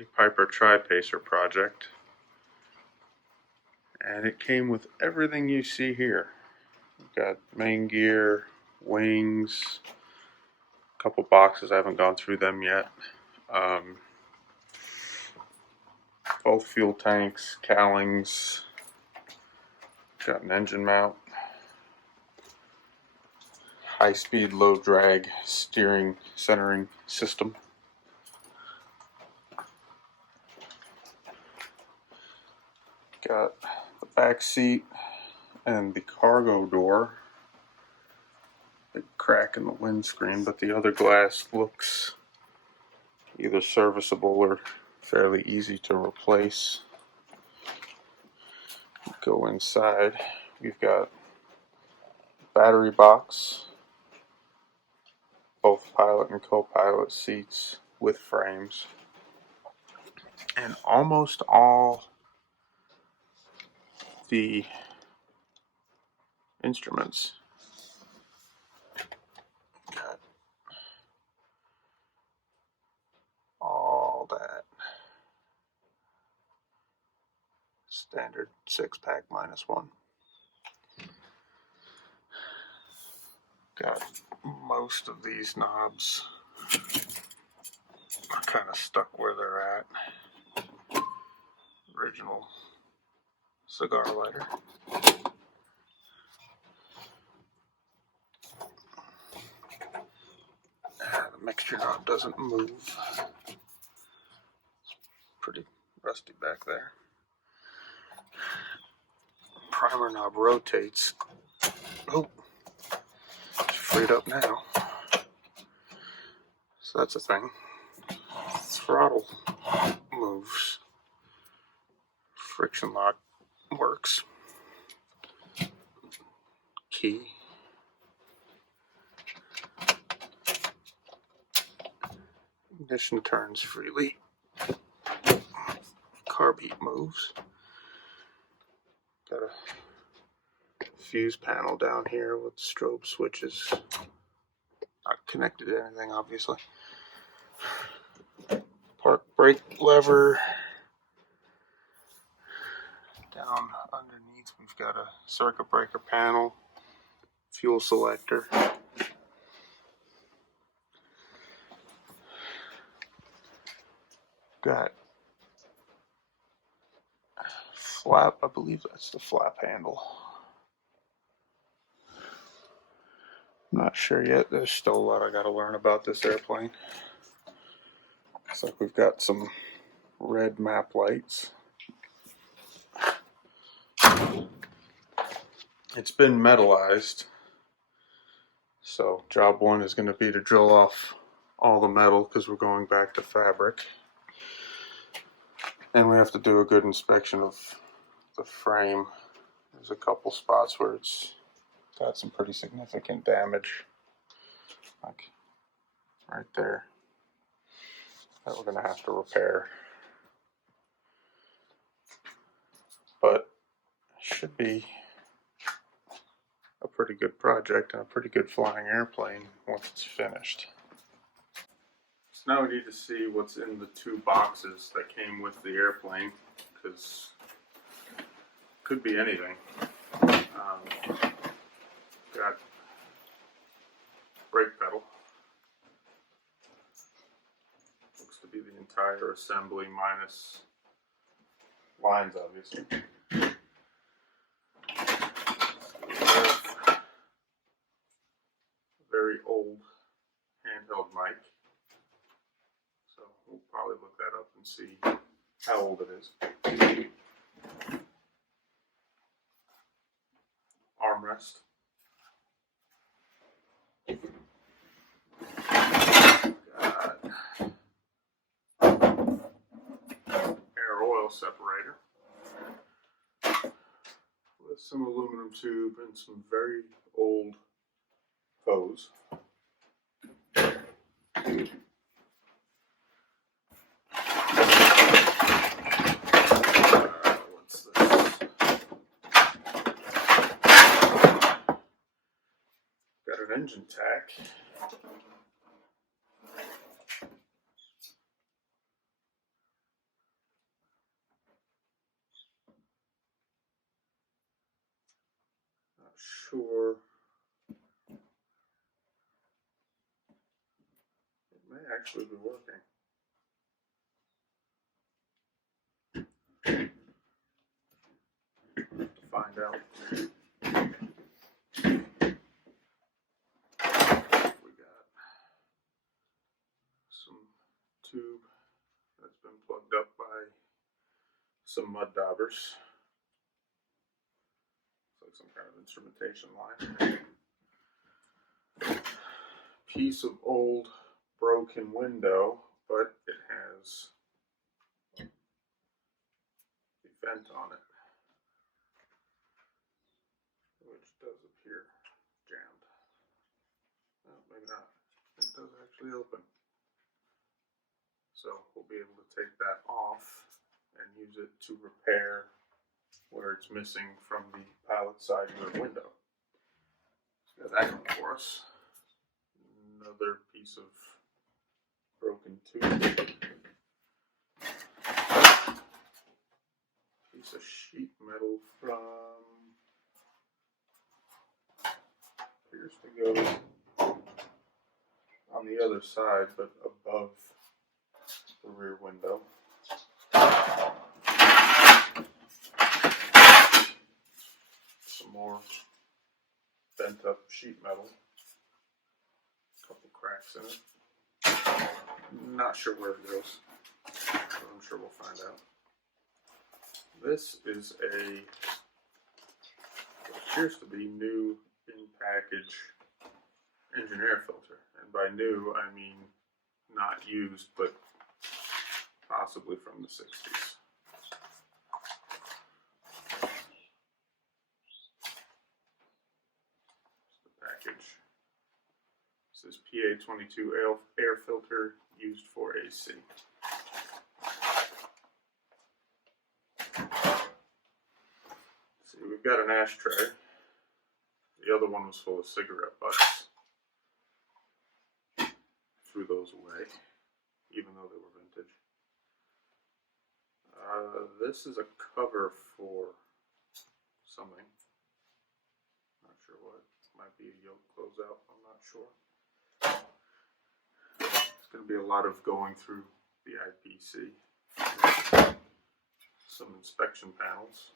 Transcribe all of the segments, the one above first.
a Piper Tri-Pacer project, and it came with everything you see here. We've got main gear, wings, a couple boxes. I haven't gone through them yet. Both fuel tanks, cowlings, got an engine mount, high-speed, low-drag steering centering system. Got the back seat and the cargo door. Big crack in the windscreen, but the other glass looks either serviceable or fairly easy to replace. Go inside. We've got battery box, both pilot and co-pilot seats with frames, and almost all the instruments. Got all that. Standard 6-pack -1. Got most of these knobs are kind of stuck where they're at. Original cigar lighter. The mixture knob doesn't move. It's pretty rusty back there. Primer knob rotates. Oh, it's freed up now. So that's a thing. Throttle moves. Friction lock works. Key. Ignition turns freely. Carb heat moves. Got a fuse panel down here with strobe switches. Not connected to anything, obviously. Park brake lever. Down underneath, we've got a circuit breaker panel, fuel selector. Got flap, I believe that's the flap handle. I'm not sure yet. There's still a lot I got to learn about this airplane. Looks like we've got some red map lights. It's been metallized, so job one is going to be to drill off all the metal because we're going back to fabric. And we have to do a good inspection of the frame. There's a couple spots where it's got some pretty significant damage, like right there, that we're going to have to repair. But it should be a pretty good project and a pretty good flying airplane once it's finished. So now we need to see what's in the two boxes that came with the airplane, because it could be anything. Got brake pedal. Looks to be the entire assembly minus lines, obviously. Very old handheld mic. So we'll probably look that up and see how old it is. Armrest. Got air oil separator with some aluminum tube and some very old hose. What's this? Got an engine tack. sure. It may actually be working. To find out. We got some tube that's been plugged up by some mud daubers. It's like some kind of instrumentation line. Piece of old broken window, but it has the vent on it, which does appear jammed. No, maybe not. It does actually open. So we'll be able to take that off and use it to repair where it's missing from the pilot side unit window. So got that going for us. Another piece of broken tube. Piece of sheet metal from, appears to go on the other side, but above the rear window. Some more bent up sheet metal. A couple cracks in it. Not sure where it goes, but I'm sure we'll find out. This is what appears to be new in package engine air filter. And by new, I mean not used, but possibly from the 60s. The package. This is PA22 air filter used for AC. See, we've got an ashtray. The other one was full of cigarette butts. Threw those away, even though they were vintage. This is a cover for something. Not sure what. Might be a yoke closeout, I'm not sure. It's going to be a lot of going through the IPC. Some inspection panels.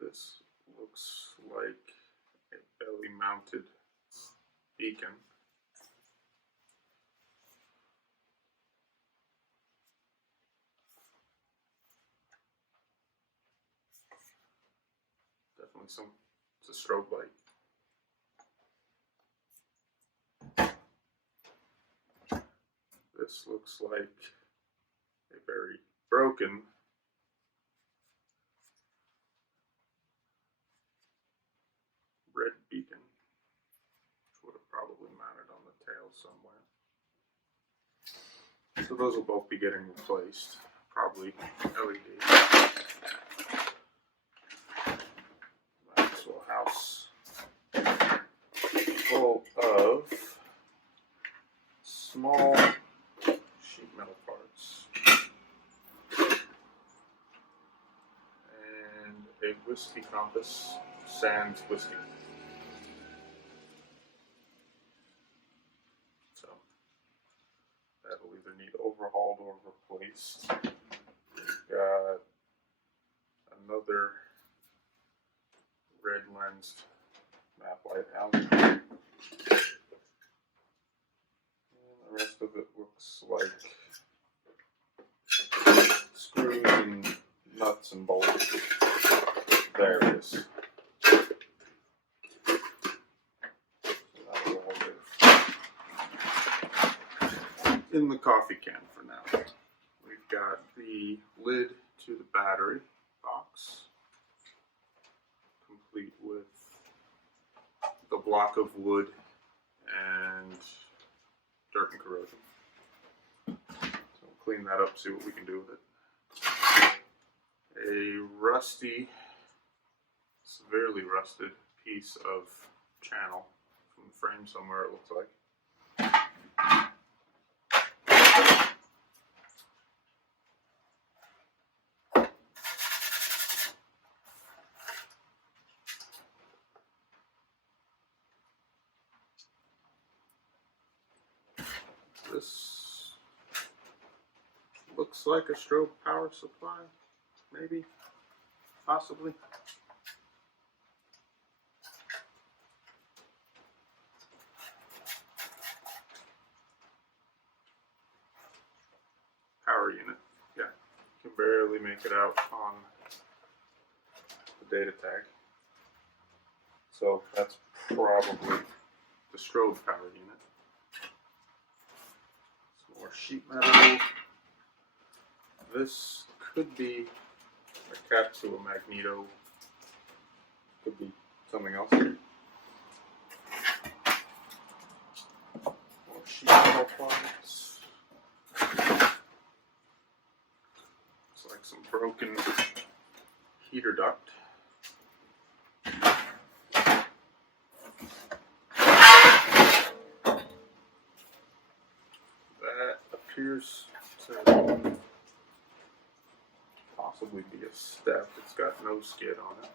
This looks like a belly mounted beacon. Definitely it's a strobe light. This looks like a very broken red beacon, which would have probably mounted on the tail somewhere. So those will both be getting replaced, probably LED. Maxwell house full of small sheet metal parts and a whiskey compass, sans whiskey. So that'll either need overhauled or replaced. We've got another red lensed map light out. And the rest of it looks like screws and nuts and bolts. There it is. That'll all live in the coffee can for now. We've got the lid to the battery box, complete with the block of wood and dirt and corrosion. So we'll clean that up, see what we can do with it. A rusty, severely rusted piece of channel from the frame somewhere, it looks like. This looks like a strobe power supply, maybe, possibly. Power unit, yeah, you can barely make it out on the data tag. So that's probably the strobe power unit. Some more sheet metal. This could be a cap to a magneto. Could be something else. More sheet metal parts. It's like some broken heater duct. That appears to possibly be a step. It's got no skid on it.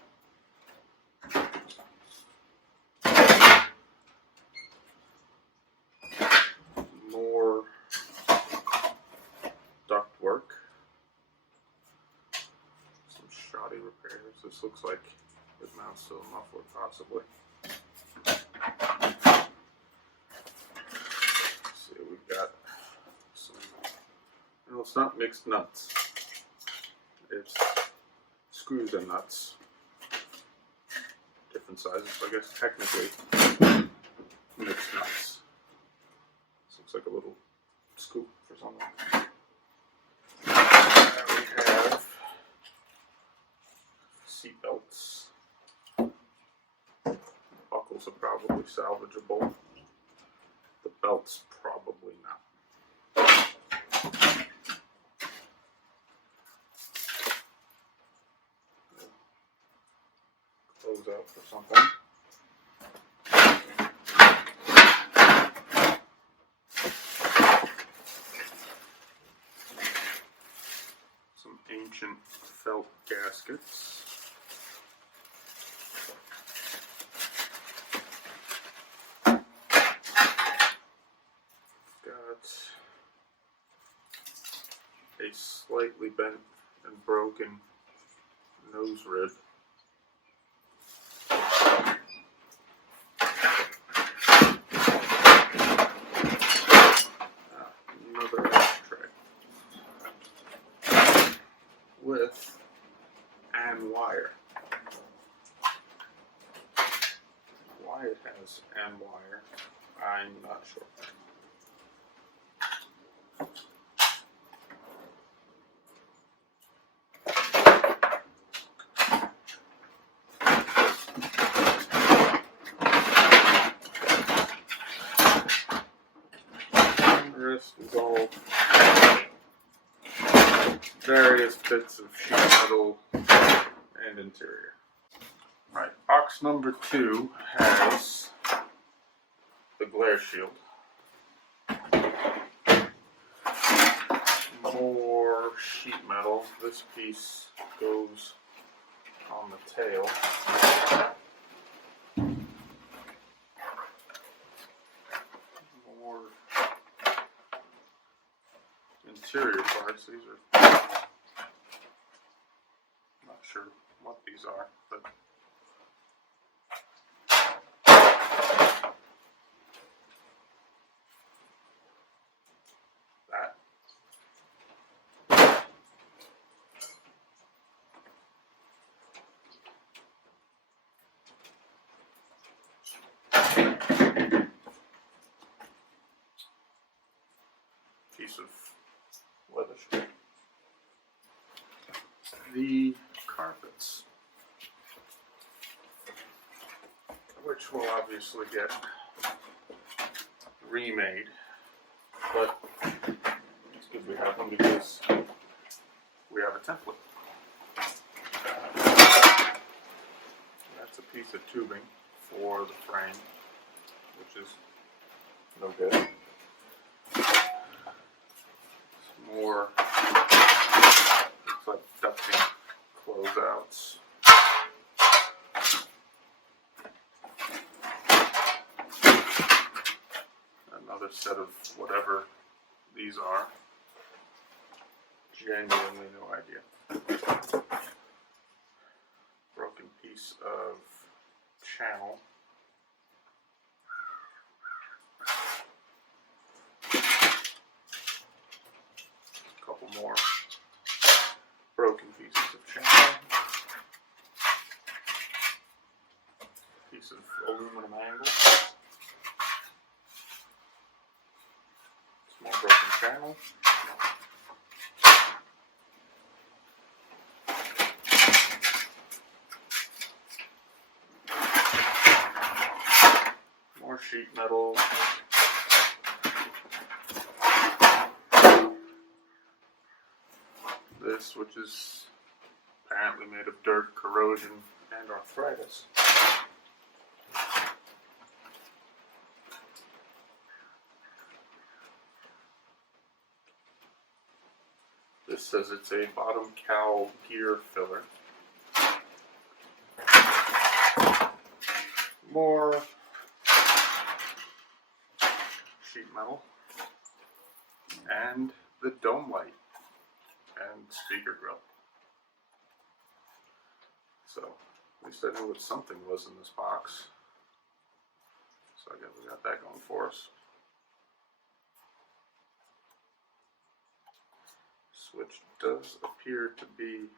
More duct work. Some shoddy repairs. This looks like it mounts to a muffler, possibly. Let's see, we've got some. No, it's not mixed nuts. It's screws and nuts. Different sizes, I guess, technically mixed nuts. This looks like a little scoop or something. We have seat belts. Buckles are probably salvageable. The belts probably not. Close out for something. Some ancient felt gaskets. Got a slightly bent and broken nose rib. Another ashtray with and wire. Why it has and wire, I'm not sure. The rest is all various bits of sheet metal and interior. Alright, box number 2 has the glare shield. More sheet metal. This piece goes on the tail. More interior parts. These are, not sure what these are, but that. Piece of leather strip. The carpets, which will obviously get remade, but it's good we have them because we have a template. That's a piece of tubing for the frame, which is no good. More, looks like ducting closeouts. Another set of whatever these are. Genuinely no idea. Broken piece of channel. A couple more broken pieces of channel. Piece of aluminum angle. More broken channel. More sheet metal. This, which is apparently made of dirt, corrosion, and arthritis. This says it's a bottom cowl gear filler. More sheet metal. And the dome light and speaker grill. So, at least I knew what something was in this box. So I guess we got that going for us. Switch does appear to be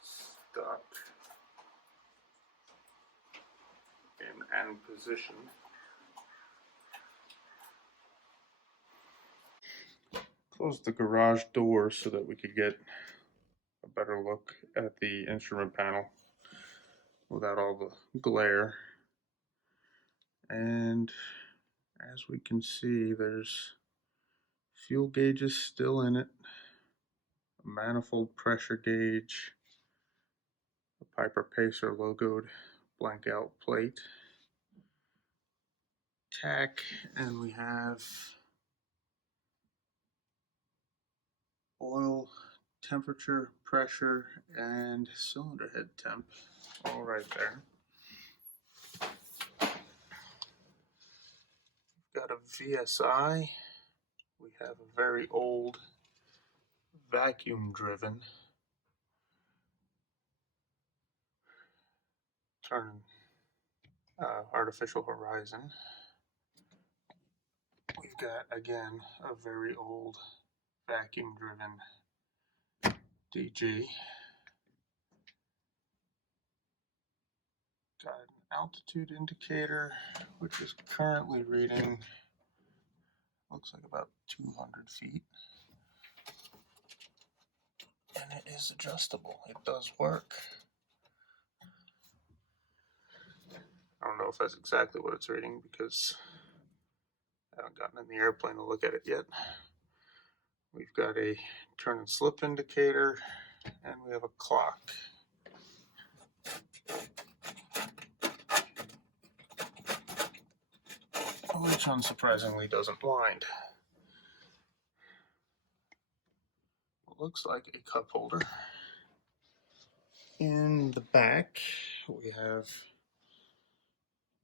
stuck in an position. Close the garage door so that we could get a better look at the instrument panel without all the glare. And as we can see, there's fuel gauges still in it, a manifold pressure gauge, a Piper Pacer logoed blank out plate, tack, and we have oil, temperature, pressure, and cylinder head temp all right there. We've got a VSI. We have a very old vacuum driven artificial horizon. We've got, again, a very old vacuum driven DG. Got an altitude indicator, which is currently reading, looks like about 200 feet. And it is adjustable. It does work. I don't know if that's exactly what it's reading because I haven't gotten in the airplane to look at it yet. We've got a turn and slip indicator, and we have a clock. Which unsurprisingly doesn't wind. It looks like a cup holder. In the back, we have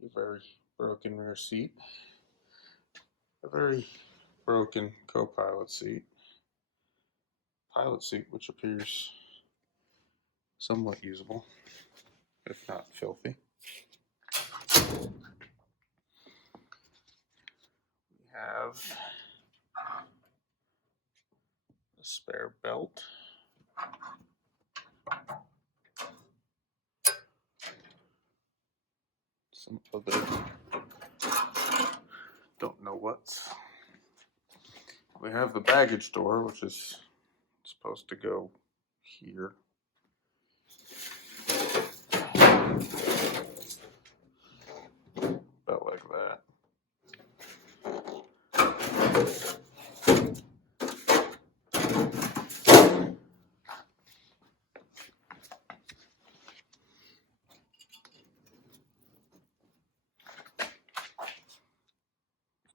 a very broken rear seat, a very broken co-pilot seat, pilot seat which appears somewhat usable, if not filthy. We have a spare belt. Some other, don't know what. We have the baggage door, which is supposed to go here. About like that.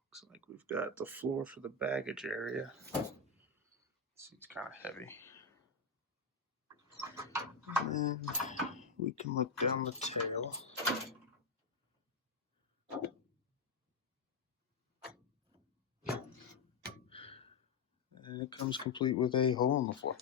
Looks like we've got the floor for the baggage area. Seat's kind of heavy. And we can look down the tail. And it comes complete with a hole in the floor.